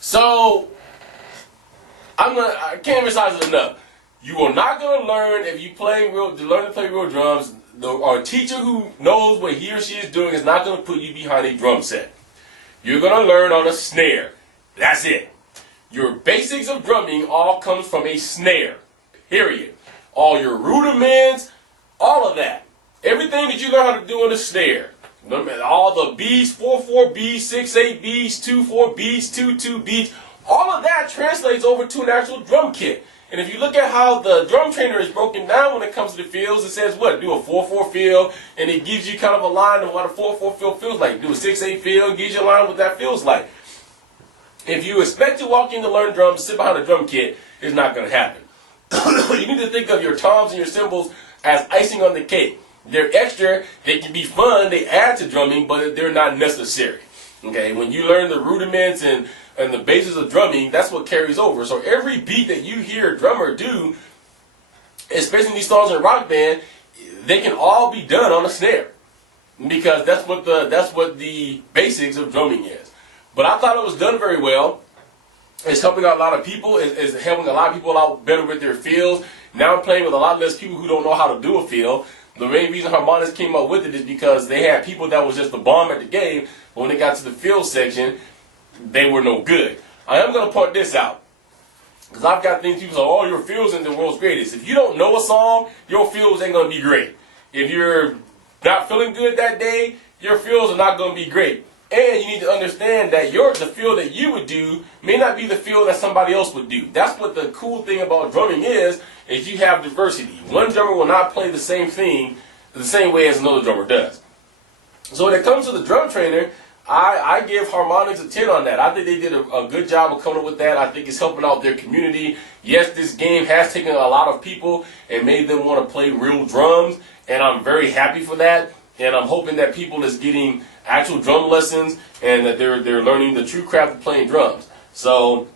So I can't emphasize it enough. You are not gonna learn if you learn to play real drums. Our teacher who knows what he or she is doing is not gonna put you behind a drum set. You're gonna learn on a snare. That's it. Your basics of drumming all comes from a snare. Period. All your rudiments, all of that. Everything that you learn how to do on a snare. All the beats, 4/4 beats, 6/8 beats, 2/4 beats, 2/2 beats. All of that translates over to an actual drum kit. And if you look at how the drum trainer is broken down when it comes to the fills, it says what? Do a 4/4 fill, and it gives you kind of a line of what a 4/4 fill feels like. Do a 6/8 fill, gives you a line of what that feels like. If you expect to walk in to learn drums, sit behind a drum kit, it's not going to happen. You need to think of your toms and your cymbals as icing on the cake. They're extra, they can be fun, they add to drumming, but they're not necessary. Okay, when you learn the rudiments and the basis of drumming, that's what carries over. So every beat that you hear a drummer do, especially in these songs in Rock Band, they can all be done on a snare, because that's what the basics of drumming is. But I thought it was done very well. It's helping out a lot of people. It's helping a lot of people out better with their fills. Now I'm playing with a lot less people who don't know how to do a fill. The main reason Harmonix came up with it is because they had people that was just the bomb at the game, but when they got to the fill section, they were no good. I am going to point this out, because I've got things people say, oh, your fills in the world's greatest. If you don't know a song, your fills ain't going to be great. If you're not feeling good that day, your fills are not going to be great. And you need to understand that the feel that you would do may not be the feel that somebody else would do. That's what the cool thing about drumming is you have diversity. One drummer will not play the same thing the same way as another drummer does. So when it comes to the drum trainer, I give Harmonix a 10 on that. I think they did a good job of coming up with that. I think it's helping out their community. Yes, this game has taken a lot of people and made them want to play real drums, and I'm very happy for that. And I'm hoping that people is getting actual drum lessons and that they're learning the true craft of playing drums. So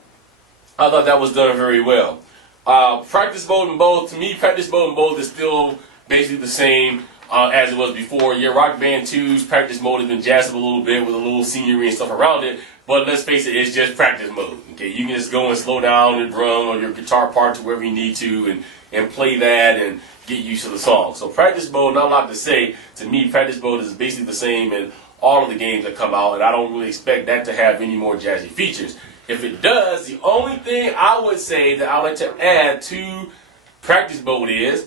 I thought that was done very well. Practice mode in both, to me, practice mode in both is still basically the same as it was before. Yeah, Rock Band 2's practice mode has been jazzed up a little bit with a little scenery and stuff around it, but let's face it, it's just practice mode. Okay, you can just go and slow down your drum or your guitar part to wherever you need to and play that and get used to the song. So practice mode, not a lot to say. To me, practice mode is basically the same in all of the games that come out, and I don't really expect that to have any more jazzy features. If it does, the only thing I would say that I would like to add to practice mode is,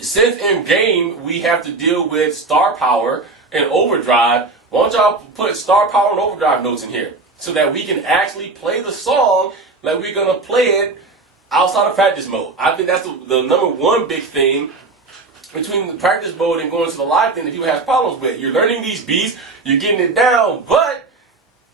since in game we have to deal with star power and overdrive, why don't y'all put star power and overdrive notes in here so that we can actually play the song like we're going to play it outside of practice mode. I think that's the number one big thing between the practice mode and going to the live thing that people have problems with. You're learning these beats, you're getting it down, but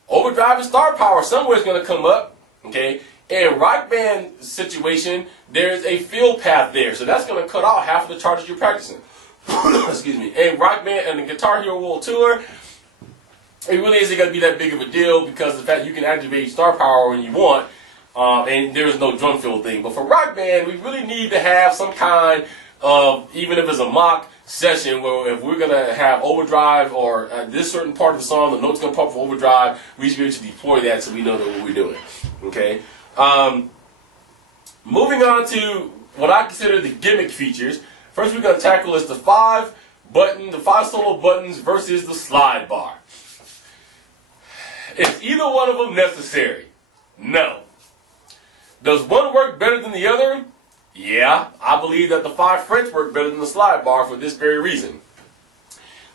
overdrive and star power somewhere is going to come up. Okay, in Rock Band situation, there's a field path there, so that's going to cut out half of the charges you're practicing. Excuse me. In Rock Band and the Guitar Hero World Tour, it really isn't going to be that big of a deal because of the fact you can activate star power when you want. And there's no drum fill thing. But for Rock Band, we really need to have some kind of, even if it's a mock session, where if we're going to have overdrive or this certain part of the song, the note's going to pop for overdrive, we should be able to deploy that so we know that what we're doing. Okay? Moving on to what I consider the gimmick features. First we're going to tackle is the five solo buttons versus the slide bar. Is either one of them necessary? No. Does one work better than the other? Yeah, I believe that the 5 frets work better than the slide bar for this very reason.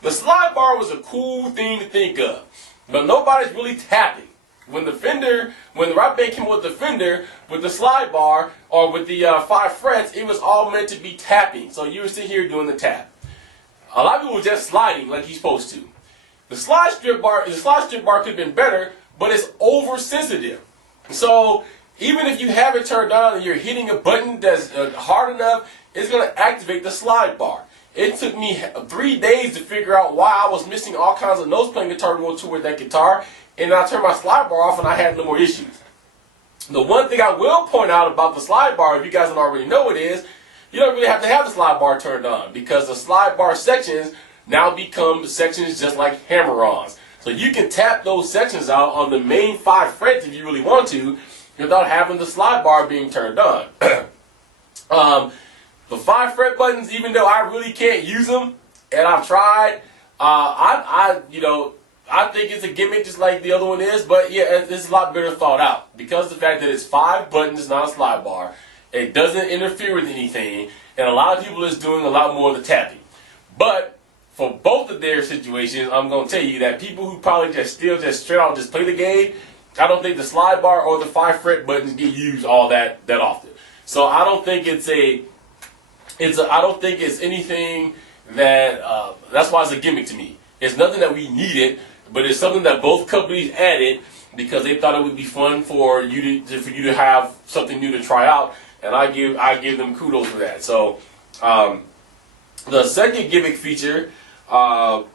The slide bar was a cool thing to think of, but nobody's really tapping. When the Rock Band came up with the Fender, with the slide bar, or with the 5 frets, it was all meant to be tapping. So you were sitting here doing the tap. A lot of people were just sliding like you're supposed to. The slide strip bar could have been better, but it's oversensitive. So even if you have it turned on and you're hitting a button that's hard enough, it's going to activate the slide bar. It took me 3 days to figure out why I was missing all kinds of notes playing Guitar Hero 2 with that guitar, and I turned my slide bar off and I had no more issues. The one thing I will point out about the slide bar, if you guys don't already know it, is you don't really have to have the slide bar turned on, because the slide bar sections now become sections just like hammer-ons. So you can tap those sections out on the main 5 frets if you really want to, without having the slide bar being turned on. The 5 fret buttons, even though I really can't use them, and I've tried, I think it's a gimmick just like the other one is, but yeah, it's a lot better thought out because of the fact that it's 5 buttons, not a slide bar. It doesn't interfere with anything, and a lot of people is doing a lot more of the tapping. But for both of their situations, I'm going to tell you that people who probably just straight out just play the game, I don't think the slide bar or the 5 fret buttons get used all that often. So I don't think I don't think it's anything that that's why it's a gimmick to me. It's nothing that we needed, but it's something that both companies added because they thought it would be fun for you to have something new to try out, and I give them kudos for that. So the second gimmick feature, well,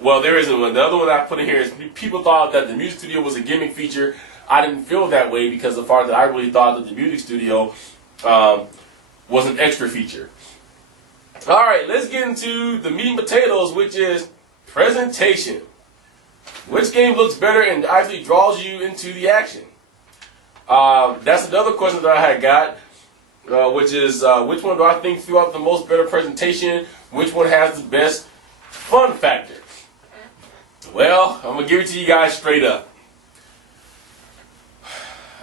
there isn't one. The other one I put in here is people thought that the music studio was a gimmick feature. I didn't feel that way because the part that I really thought that the music studio was an extra feature. All right, let's get into the meat and potatoes, which is presentation. Which game looks better and actually draws you into the action? That's another question that I had got, which is which one do I think threw out the most better presentation? Which one has the best fun factor? Well, I'm going to give it to you guys straight up.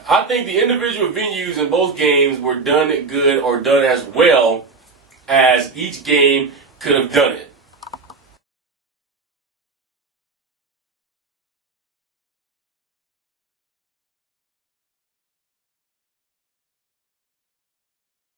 I think the individual venues in both games were done good or done as well as each game could have done it.